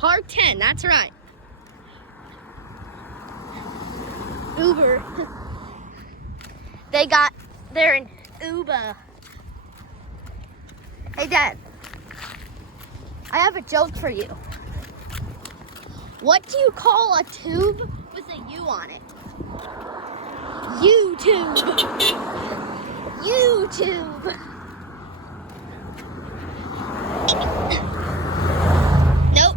Hard 10, that's right. Uber. They're in Uber. Hey, Dad. I have a joke for you. What do you call a tube with a U on it? YouTube. YouTube. Nope.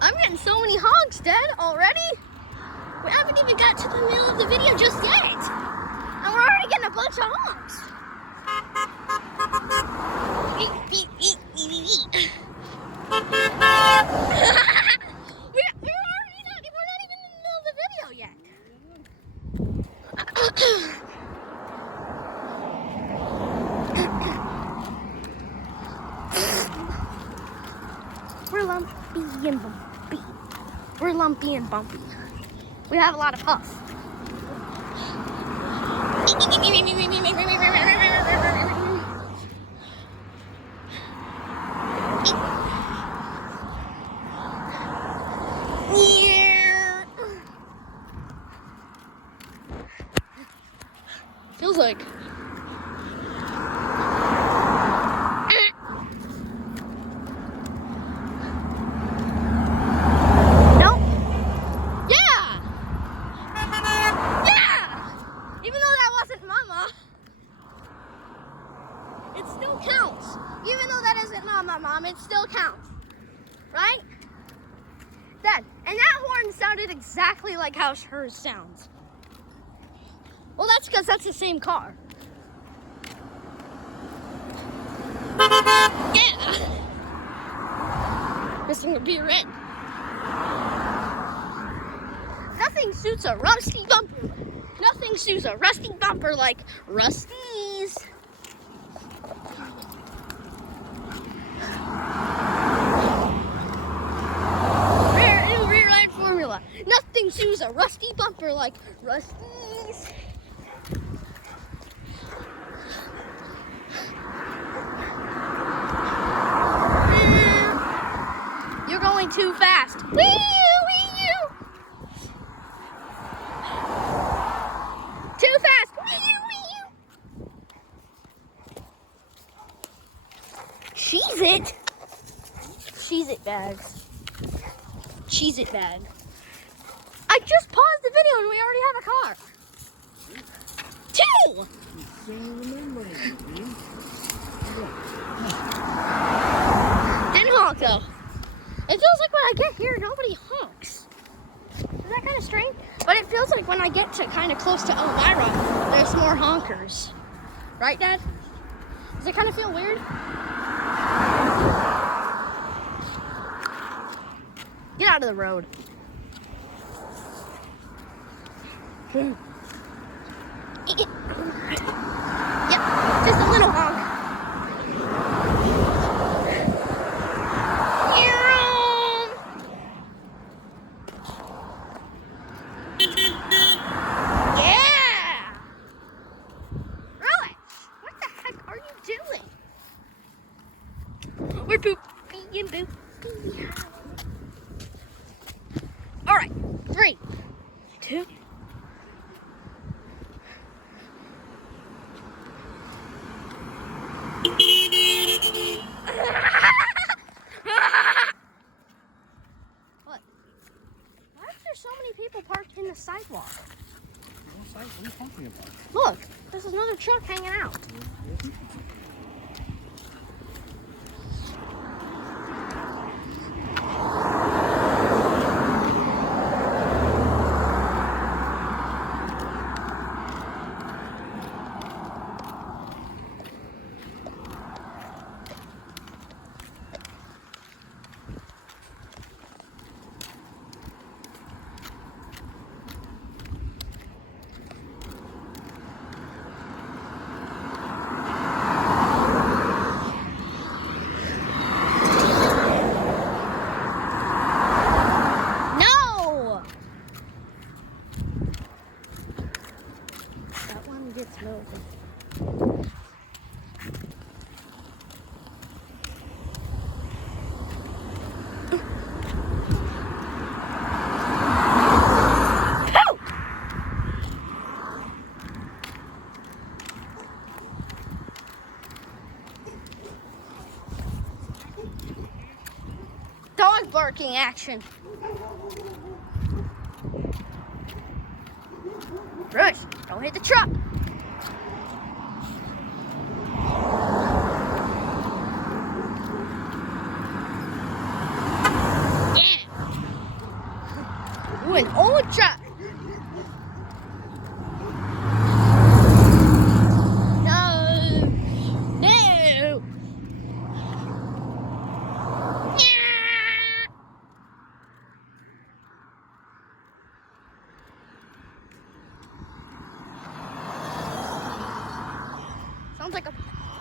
I'm getting so many honks, Dad, already. We haven't even got to the middle of the video just yet. And we're already getting a bunch of honks. Beep, beep, beep, beep, beep, beep. We're not even in the middle of the video yet. We're lumpy and bumpy. We're lumpy and bumpy. We have a lot of puffs. Feels like nope. Yeah. Even though that wasn't Mama, it still counts. Even though that isn't Mama, Mom, it still counts. Right? Dad, and that horn sounded exactly like how hers sounds. Well, that's because that's the same car. Yeah. Missing a beer end. Nothing suits a rusty bumper. Nothing suits a rusty bumper like Rusty's. Rear end formula. Nothing suits a rusty bumper like Rusty's. You're going too fast. Wee-oo, wee-oo. Too fast. Wee-oo, wee-oo. Cheese-It. Cheese-It bags. Cheese-It bag. I just paused the video and we already have a car. 2. Didn't honk though. It feels like when I get here, nobody honks. Is that kind of strange? But it feels like when I get to kind of close to Elmira, there's more honkers. Right, Dad? Does it kind of feel weird? Get out of the road. Yep, just a little honk. We're poopy and boopy. All right, 3, 2. What? Why are there so many people parked in the sidewalk? What are you talking about? Look, there's another truck hanging out. dog barking action. Rush, don't hit the truck. Yeah. Ooh, an old truck.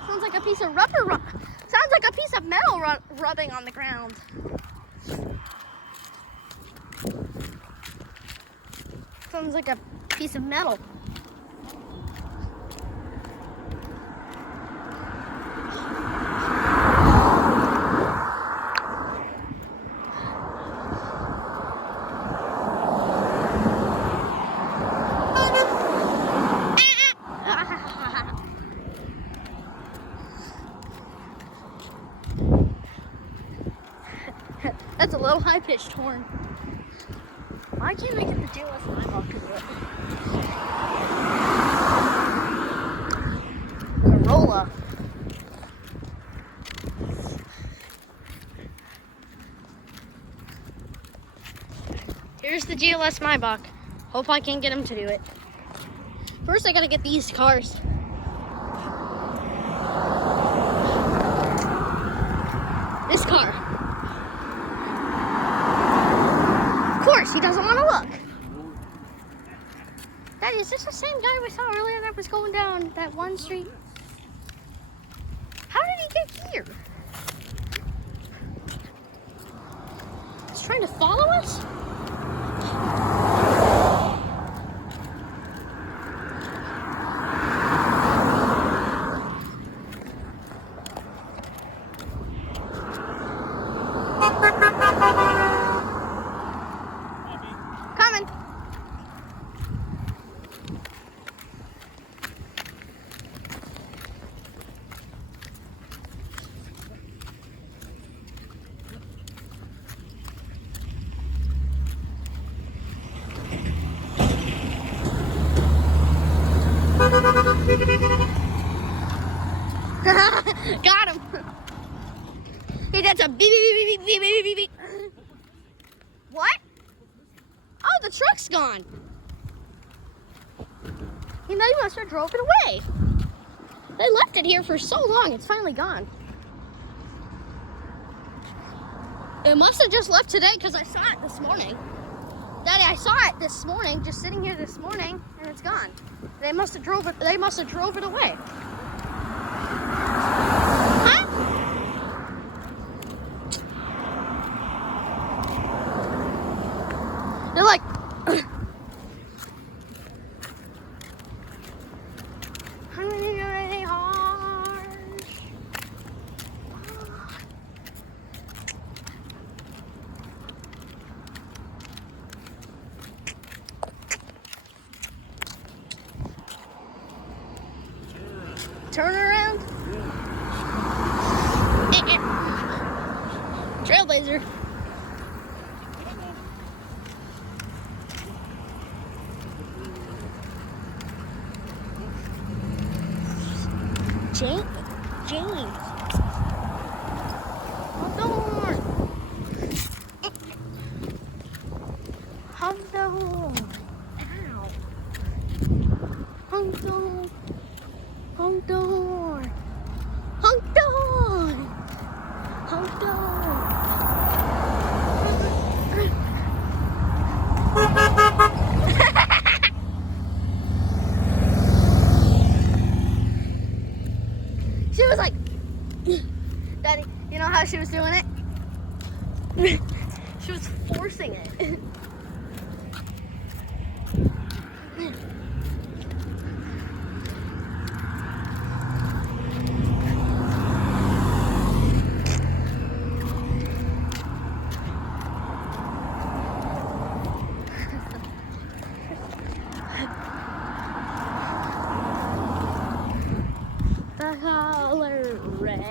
Sounds like a piece of rubber. Sounds like a piece of metal rubbing on the ground. Sounds like a piece of metal. That's a little high-pitched horn. Why can't I get the deal with my dog to do it? Corolla. Here's the GLS Maybach. Hope I can get him to do it. First, I gotta get these cars. This car. Of course, he doesn't want to look. Daddy, is this the same guy we saw earlier that was going down that one street? How did he get here? He's trying to follow us? Coming. Got him. Hey, that's a beep, beep, beep, beep, beep, beep, beep. What? Oh, the truck's gone. They must have drove it away. They left it here for so long, it's finally gone. It must have just left today because I saw it this morning. Daddy, I saw it this morning, just sitting here this morning, and it's gone. They must have drove it away. Huh? They're like, turn around. Trailblazer. James. Hold on. Hold on. Ow. Hold on. Hold on. Hold on. Hold on. She was like, Daddy, you know how she was doing it? She was forcing it. The color red.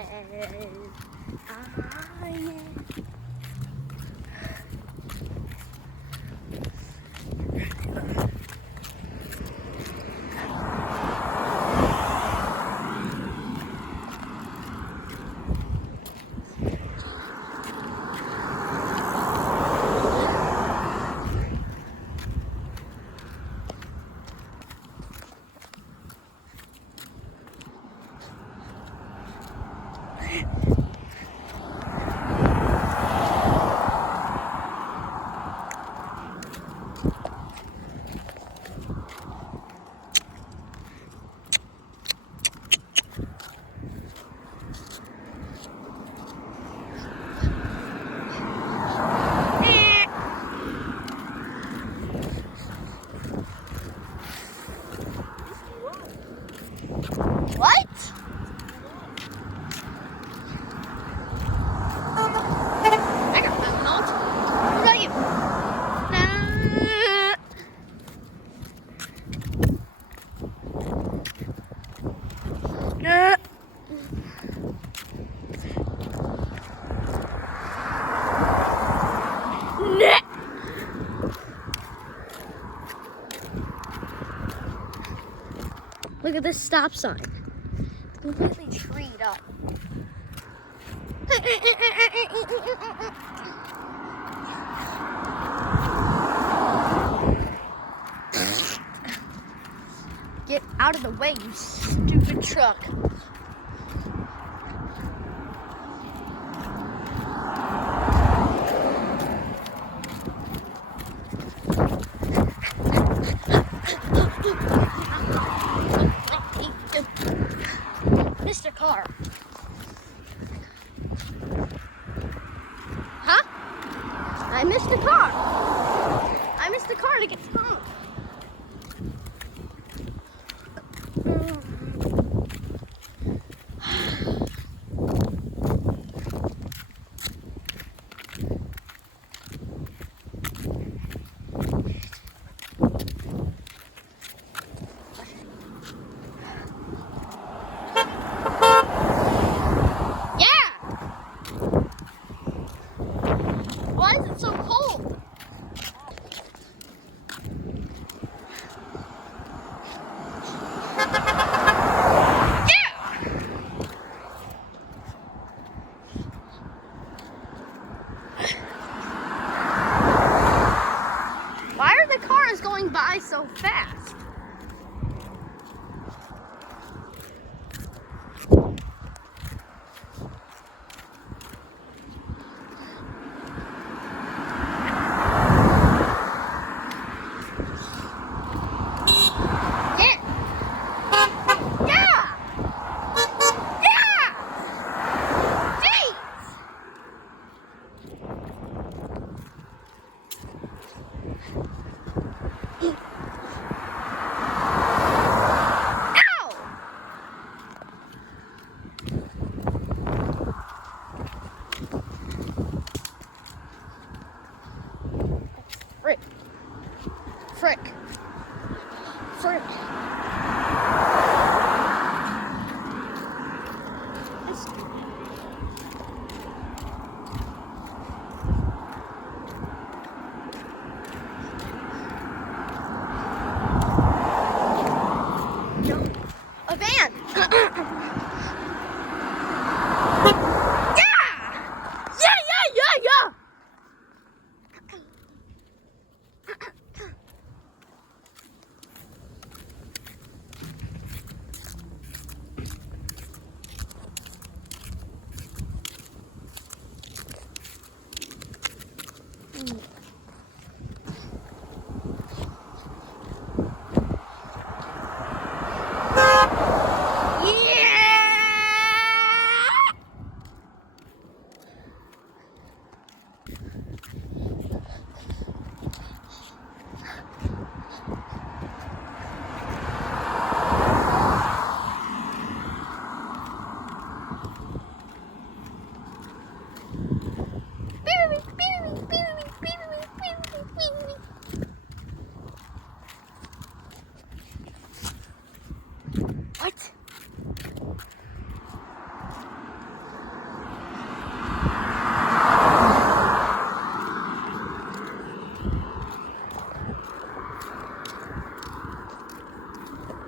at this stop sign. It's completely treed up. Get out of the way, you stupid truck. Mr. Car. Huh? I missed the car. I missed the car to get to home. Why is it so cold? Yeah! Why are the cars going by so fast? Frick. Frick. Frick. A van. Yeah. What?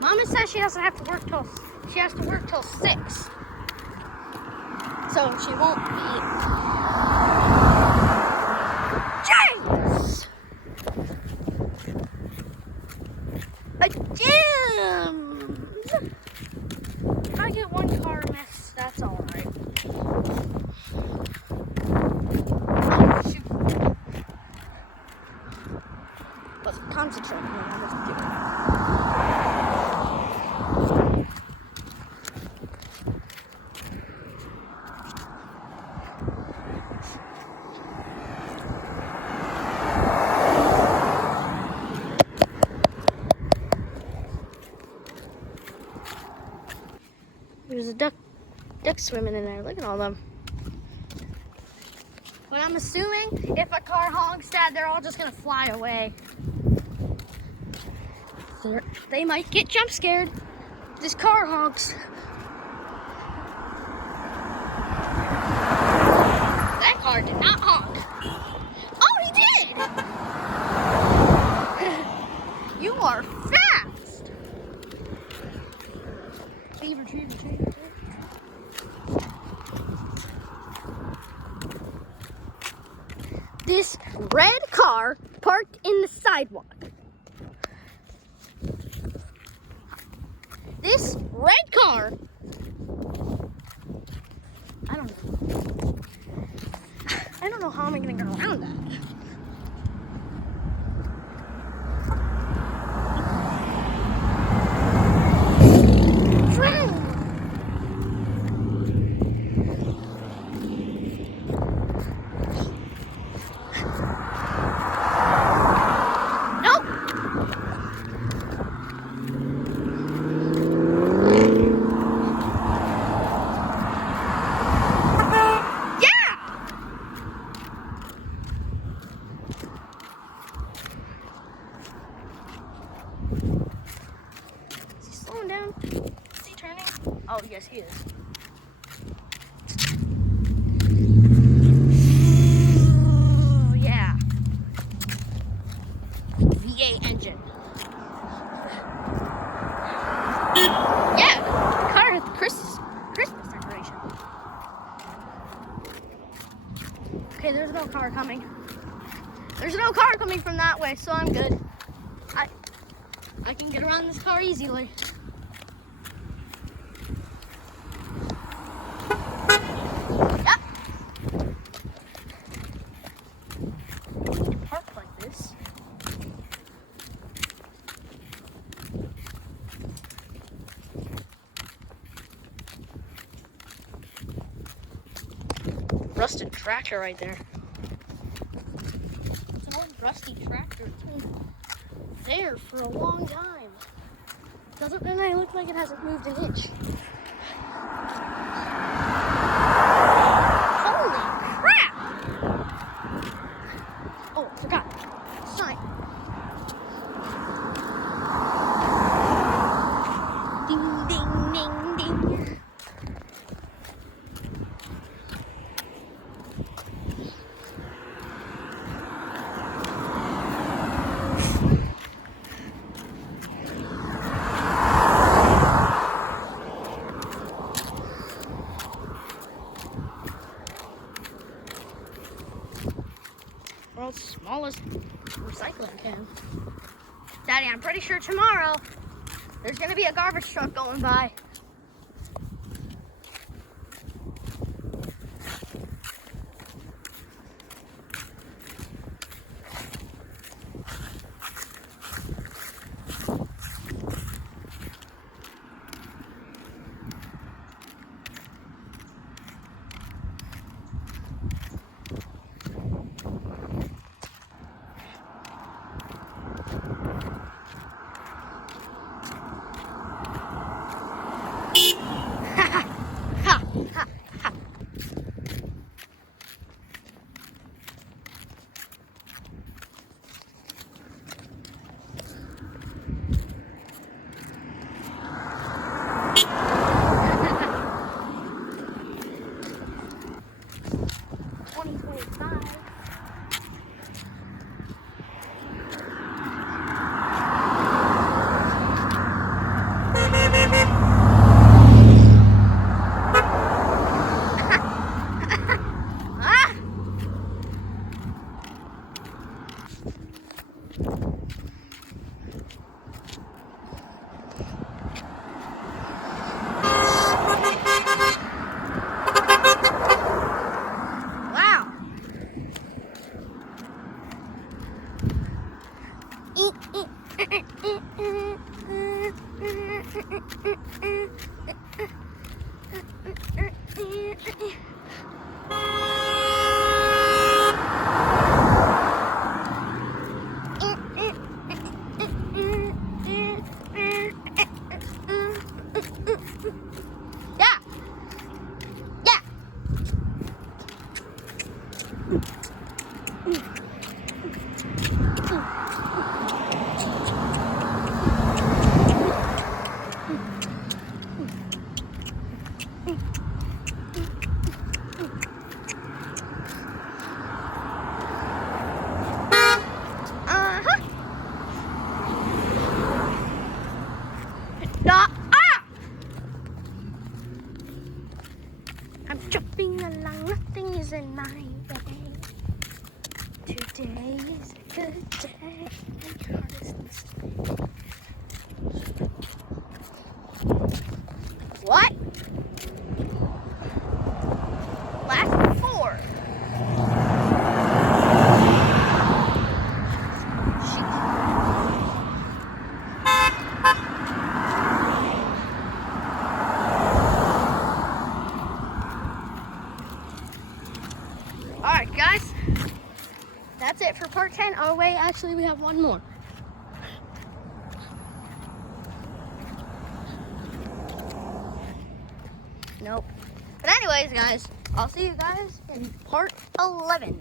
Mama says she doesn't have to work till 6. So she won't be. James! A James! If I get one car missed, that's alright. Oh, shoot. Wasn't concentrating on what I was doing. There's a duck swimming in there. Look at all them. But I'm assuming if a car honks, Dad, they're all just gonna fly away. They might get jump scared. This car honks. That car did not honk. Oh, he did! You are fast! red car parked in the sidewalk. This red car, I don't know how I'm gonna get around that. Down. Is he turning? Oh, yes, he is. Ooh, yeah. V8 engine. Yeah, car with Christmas decoration. Okay, there's no car coming. There's no car coming from that way, so I'm good. I can get around this car easily. Rusted tractor right there. It's an old rusty tractor. It's been there for a long time. Doesn't really look like it hasn't moved an inch. Holy crap! Oh, I forgot. Sign. Ding, ding, ding, ding. World's smallest recycling can. Daddy, I'm pretty sure tomorrow there's gonna be a garbage truck going by. What? Last 4. Alright guys, that's it for part 10. Oh wait, actually we have one more. Nope. But anyways guys, I'll see you guys in part 11.